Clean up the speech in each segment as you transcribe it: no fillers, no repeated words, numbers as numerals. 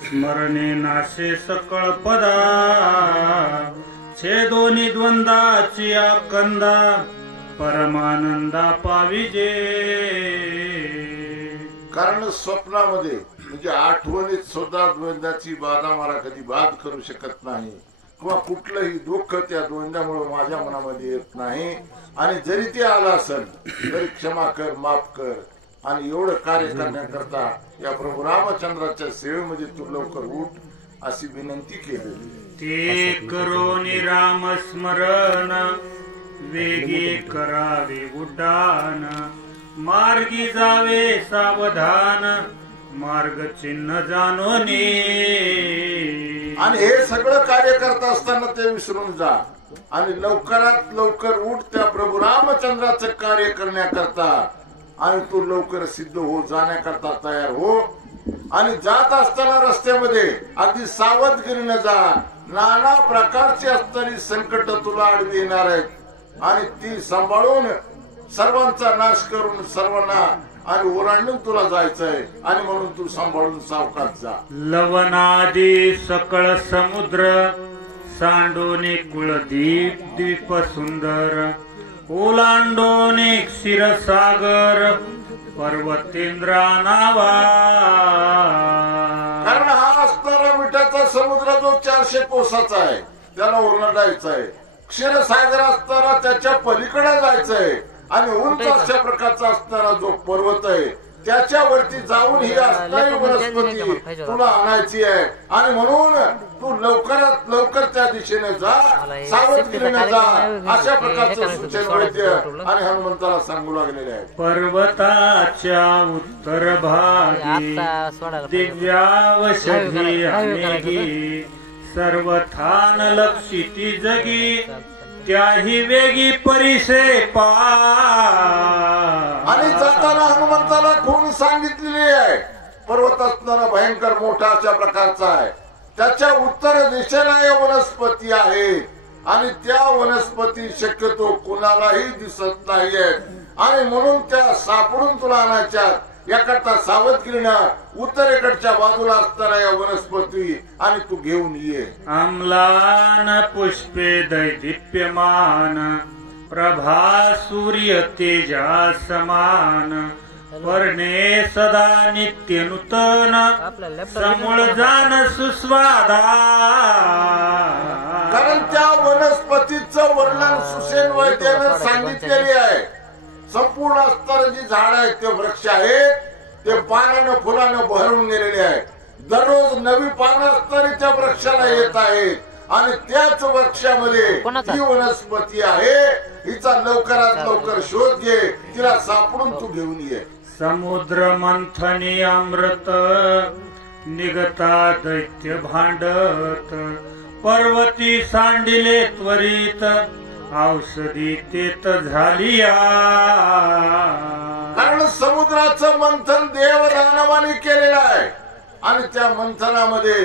स्मरणे नाशे सकळ पदा छेदोनी द्वंदाची आकंदा परमानंदा पाविजे। कारण स्वप्नामध्ये म्हणजे आठवणीत सुद्धा द्वंद्वाची बाधा मला कधी बाद करू शकत नाही किंवा कुठलंही दुःख त्या द्वंद्वामुळे माझ्या मनामध्ये येत नाही। आणि जरी ते आलं असेल तरी क्षमा कर, माफ कर आणि एवढं कार्य करण्याकरता या प्रभू रामचंद्राच्या सेवेमध्ये तू लवकर उठ अशी विनंती केली। ते करोनी राम स्मरण वेगे करावे उड्डाण मार्गी जावे सावधान मार्ग चिन्ह जाणोने। आणि हे सगळं कार्य करत असताना ते विसरून जा आणि लवकरात लवकर उठ त्या प्रभू रामचंद्राचं कार्य करण्याकरता आणि तू लवकर सिद्ध हो, जाण्याकरता तयार हो। आणि जात असताना रस्त्यामध्ये अगदी सावधगिरीने जा। नाना प्रकारची असणारी संकट तुला आडवी येणार आहेत आणि ती सांभाळून सर्वांचा नाश करून सर्वांना आणि ओलांडून तुला जायचंय आणि म्हणून तू सांभाळून सावकाश जा। लवनादी सकळ समुद्र सांडोने कुळदीप द्वीप सुंदर ओलांडोने क्षीरसागर पर्वतेंद्रा नावा। कारण हा असणारा मिठाचा समुद्र जो 400 कोसाचा आहे त्याला ओलांडायचा आहे। क्षीरसागर असणारा त्याच्या पलीकडे जायचंय आणि उंच अशा प्रकारचा असणारा जो पर्वत आहे त्याच्यावरती जाऊन ही असणारी वनस्पती तुला आणायची आहे। आणि म्हणून तू लवकरात लवकर त्या दिशेने जा, सावधगिरीने जा अशा प्रकारचं सूचन वैद्य आणि हनुमंताला सांगू लागलेले आहे। पर्वताच्या उत्तर भागी दिव्यावशधी अनेगी सर्वथान लक्षिती जगी त्याही वेगी परिसे पा। आणि जाताना हनुमंताला खून सांगितलेली आहे। पर्वत असणारा भयंकर मोठा अशा प्रकारचा आहे, त्याच्या उत्तर दिशेला या वनस्पती आहे आणि त्या वनस्पती शक्यतो कुणालाही दिसत नाहीयेत आणि म्हणून त्या सापडून तुला आणायच्या। याकरता सावधगिरीनं उत्तरेकडच्या बाजूला असणाऱ्या या वनस्पती आणि तू घेऊन ये। अम्लान पुष्पे दैदीप्यमान प्रभा सूर्य तेजा समान वर्णे सदा नित्य नूतन समूळ जान सुस्वादा। कारण त्या वनस्पतीचं वर्णन सुसेन वैद्यानं सांगितलेले आहे। संपूर्ण असणारे जी झाड आहेत ते वृक्ष आहेत ते पानानं फुलानं भरून गेलेले आहेत। दररोज नवी पानं असणारी त्या वृक्षाला येत आहेत आणि त्याच वृक्षामध्ये ही वनस्पती आहे। हिचा लवकरात लवकर शोध घे, तिला सापडून तू घेऊन ये। समुद्र मंथनी अमृत निगता दैत्य भांडत पर्वती सांडिले त्वरित औषधी तेत झालिया। कारण समुद्राचं मंथन देव दानवाने केलेलं आहे आणि त्या मंथनामध्ये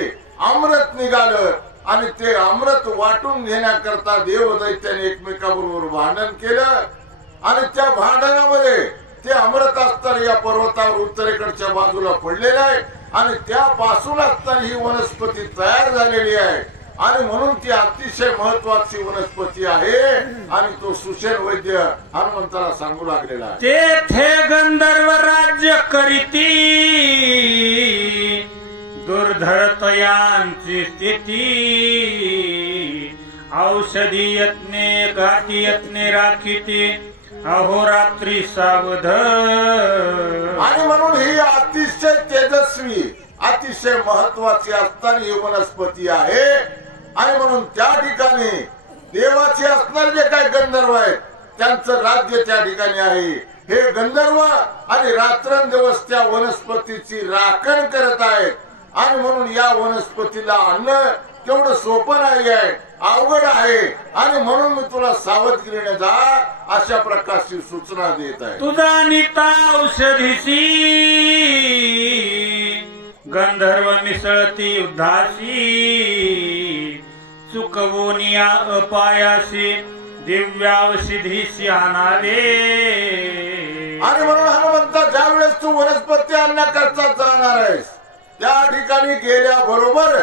अमृत निघालं आणि ते अमृत वाटून घेण्याकरता देव दैत्याने एकमेकाबरोबर भांडण केलं आणि त्या भांडणामध्ये ते अमृत असताना या पर्वतावर उत्तरेकडच्या बाजूला पडलेलं आहे आणि त्यापासून असताना ही वनस्पती तयार झालेली आहे आणि म्हणून ती अतिशय महत्वाची वनस्पती आहे। आणि तो सुषेण वैद्य हनुमंताला सांगू लागलेला आहे। तेथे गंधर्व राज्य करीती दुर्धरतयांची स्थिती औषधी यत्ने गाती यत्ने राखीती अहोरात्री सावध। आणि म्हणून ही अतिशय तेजस्वी अतिशय महत्वाची असणारी ही वनस्पती आहे आणि म्हणून त्या ठिकाणी देवाचे असणारे जे काही गंधर्व आहेत त्यांचं राज्य त्या ठिकाणी आहे। हे गंधर्व आणि रात्रंदिवस त्या वनस्पतीची राखण करत आहेत आणि म्हणून या वनस्पतीला आणणं तेवढं सोपं नाही आहे, अवघड आहे आणि म्हणून मी तुला सावधगिरीने जा अशा प्रकारची सूचना देत आहे। तुझा निता औषधीची गंधर्व मिसळती युद्धाशी चुकवोनिया अपायाशी दिव्यावषधीशी आणावे। आणि म्हणून हनुमंता ज्या वेळेस तू वनस्पती आणण्याकरता जाणार आहेस त्या ठिकाणी गेल्याबरोबर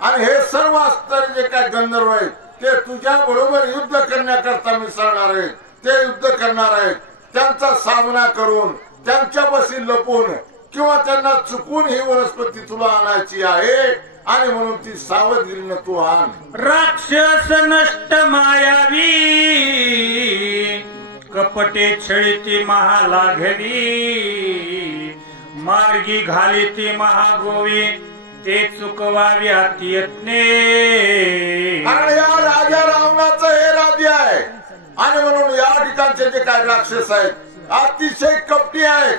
आणि हे सर्व अस्तर जे काय गंधर्व आहेत ते तुझ्या बरोबर युद्ध करण्याकरता मिसळणार आहेत, ते युद्ध करणार आहेत. त्यांचा सामना करून त्यांच्यापाशी लपून किंवा त्यांना चुकून ही वनस्पती तुला आणायची आहे आणि म्हणून ती सावधगिरीनं तू आण. राक्षस नष्ट मायावी कपटे छळीती महालाघवी मार्गी घालीती महागोवी ते चुकवावी अति यत्ने. कारण या राजा रावणाचं हे राज्य आहे आणि म्हणून या ठिकाणचे जे काय राक्षस आहेत अतिशय कपटी आहेत.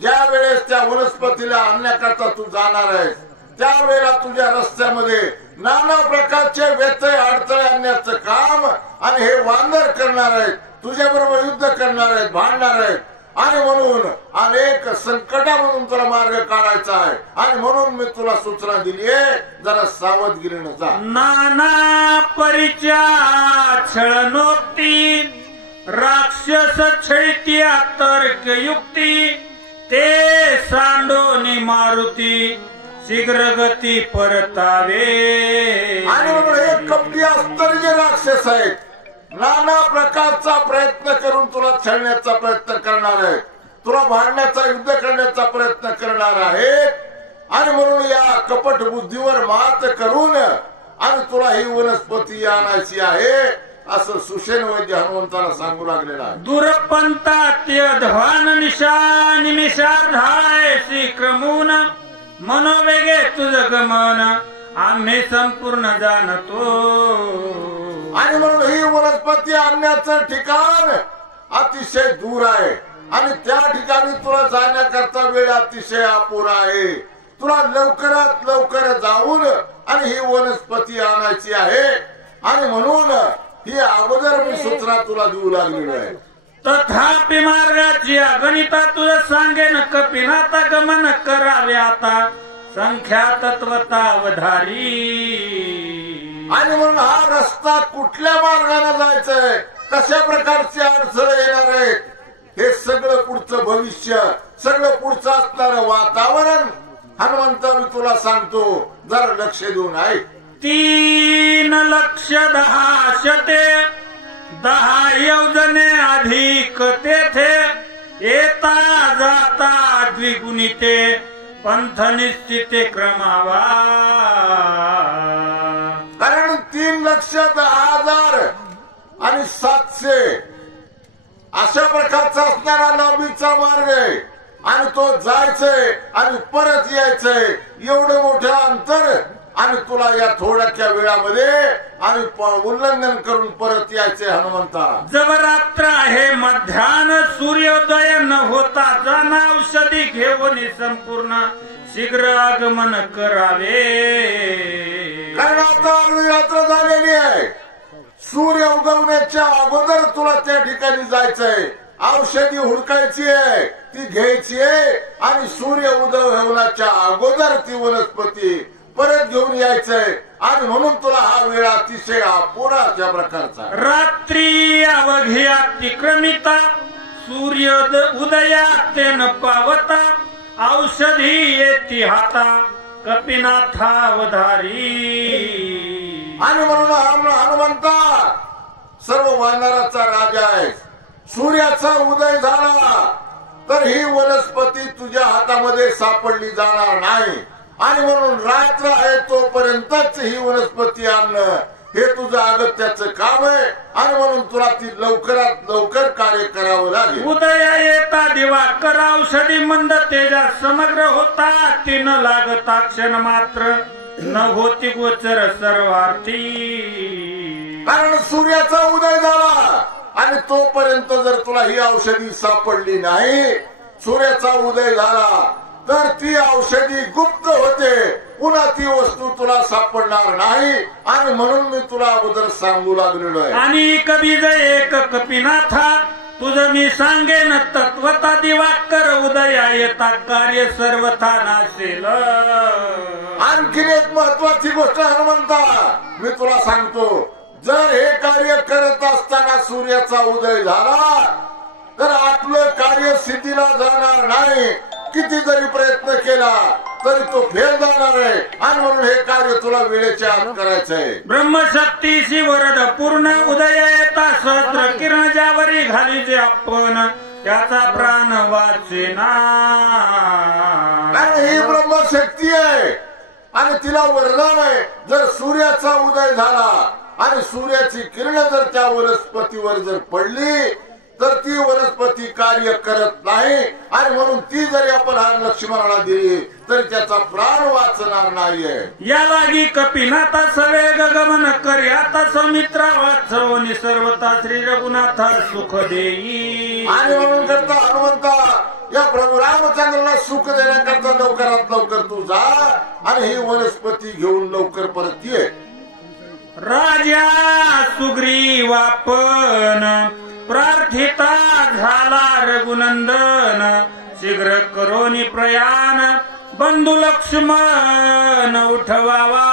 ज्या वेळेस त्या वनस्पतीला आणण्याकरता तू जाणार आहेस त्यावेळेला तुझ्या रस्त्यामध्ये नाना प्रकारचे व्यत्यय अडथळे आणण्याचं काम आणि हे वानर करणार आहेत, तुझ्या बरोबर युद्ध करणार आहेत, भांडणार आहेत. आणि म्हणून अनेक संकटामधून तुला मार्ग काढायचा आहे आणि म्हणून मी तुला सूचना दिली आहे जरा सावधगिरीनं जा. नाना परिचा छळनोक्ती राक्षस छळती तर्क युक्ती ते सांडोनी मारुती शीघ्र गती परतावे. आणि म्हणून हे कपटी अस्तर जे राक्षस आहेत नाना प्रकारचा प्रयत्न करून तुला छळण्याचा प्रयत्न करणार आहे, तुला भांडण्याचा युद्ध करण्याचा प्रयत्न करणार आहेत. आणि म्हणून या कपट बुद्धीवर मात करून आणि तुला ही वनस्पती आणायची आहे असं सुषेण वैद्य हनुमंताला सांगू लागलेला आहे. दूरपंथात्यध्वान निशा निमिषार्धाय श्रीक्रमून मनोवेगे तुझ गमन आम्ही संपूर्ण जाणतो. आणि म्हणून ही वनस्पती आणण्याचं ठिकाण अतिशय दूर आहे आणि त्या ठिकाणी तुला जाण्याकरता वेळ अतिशय अपुरा आहे. तुला लवकरात लवकर जाऊन आणि ही वनस्पती आणायची आहे आणि म्हणून ही अगोदर मी सूचना तुला देऊ लागलेली आहे. तथापि मार्गाची अगणिता तुझं सांगेन कपिनाथा गमन करावे आता संख्या तत्वतावधारी. आणि म्हणून हा रस्ता कुठल्या मार्गाने जायचंय, कशा प्रकारचे अडथळे येणार आहेत हे सगळं पुढचं भविष्य, सगळं पुढचं असणारं वातावरण हनुमंता मी तुला सांगतो, जर लक्ष देऊन आहे. 3 लक्ष 10 शते 10 योजने अधिक तेथे येता जाता द्विगुणिते पंथ निश्चिते क्रमावा. कारण 3,10,000 आणि 700 अशा प्रकारचा असणारा लांबीचा मार्ग आहे आणि तो जायचंय आणि परत यायचंय एवढं मोठं अंतर आणि तुला या थोड्याच्या वेळामध्ये आणि उल्लंघन करून परत यायचे हनुमंता. जवरात्र आहे मध्यान सूर्योदय न होता जाना औषधी घेऊन संपूर्ण शीघ्र आगमन करावे. कारण आता रात्र झालेली आहे, सूर्य उगवण्याच्या अगोदर तुला त्या ठिकाणी जायचंय, औषधी हुडकायची आहे, ती घ्यायची आहे आणि सूर्य उदय होण्याच्या अगोदर ती वनस्पती परत घेऊन यायचंय आणि म्हणून तुला हा वेळ अतिशय अपुराच्या प्रकारचा. रात्री अवघी अतिक्रमिता सूर्य उदयात न पावता औषधी येती हाता कपिनाथावधारी. आणि म्हणून हनुमंता सर्व वानराचा राजा आहे. सूर्याचा उदय झाला तर ही वनस्पती तुझ्या हातामध्ये सापडली जाणार नाही आणि म्हणून रात्र आहे तोपर्यंतच ही वनस्पती आणणं हे तुझं अगत्याचं काम आहे आणि म्हणून तुला ती लवकरात लवकर कार्य करावं लागेल. उदय येता दिवाकर औषधी मंद तेजा समग्र होता ती न लागता क्षण मात्र न होती गोचर सर्वार्थी. कारण सूर्याचा उदय झाला आणि तोपर्यंत जर तुला ही औषधी सापडली नाही, सूर्याचा उदय झाला तर ती औषधी गुप्त होते, पुन्हा ती वस्तू तुला सापडणार नाही आणि म्हणून मी तुला अगोदर सांगू लागलेलो आहे. आणि कबीज एक कपिनाथा तुझं मी सांगेन तत्वता दिवाकर उदया येता कार्य सर्वथा नासेल. आणखीन एक महत्वाची गोष्ट हनुमंता मी तुला सांगतो, जर हे कार्य करत असताना सूर्याचा उदय झाला तर आपलं कार्य सिद्धीला जाणार नाही. किती जरी प्रयत्न केला तरी तो फेल जाणार आहे. आणि म्हणून हे कार्य तुला वेळेच्या आत करायचंय. ब्रह्मशक्ती शिवरद पूर्ण उदय येता सहस्र किरण ज्यावरी घालीचे आपण त्याचा प्राण वाचेना. कारण ही ब्रह्मशक्ती आहे आणि तिला वरदान आहे. जर सूर्याचा उदय झाला आणि सूर्याची किरण जर त्या वनस्पतीवर जर पडली तर ती वनस्पती कार्य करत नाही. आणि म्हणून ती जरी आपण लक्ष्मणाला दिली तरी त्याचा प्राण वाचणार नाहीये. या लागी कपिनाथा सवेग गमन करी आता सौमित्रा वाचवणी सर्वता श्री रघुनाथा सुख देई. आणि म्हणून करता हनुमंता या प्रभू रामचंद्राला सुख देण्याकरता लवकरात लवकर तू जा आणि ही वनस्पती घेऊन लवकर परत ये. राजा सुग्रीवापन प्रार्थिता झाला रघुनंदन शीघ्र करोनी प्रयाण बंधू लक्ष्मण उठवावा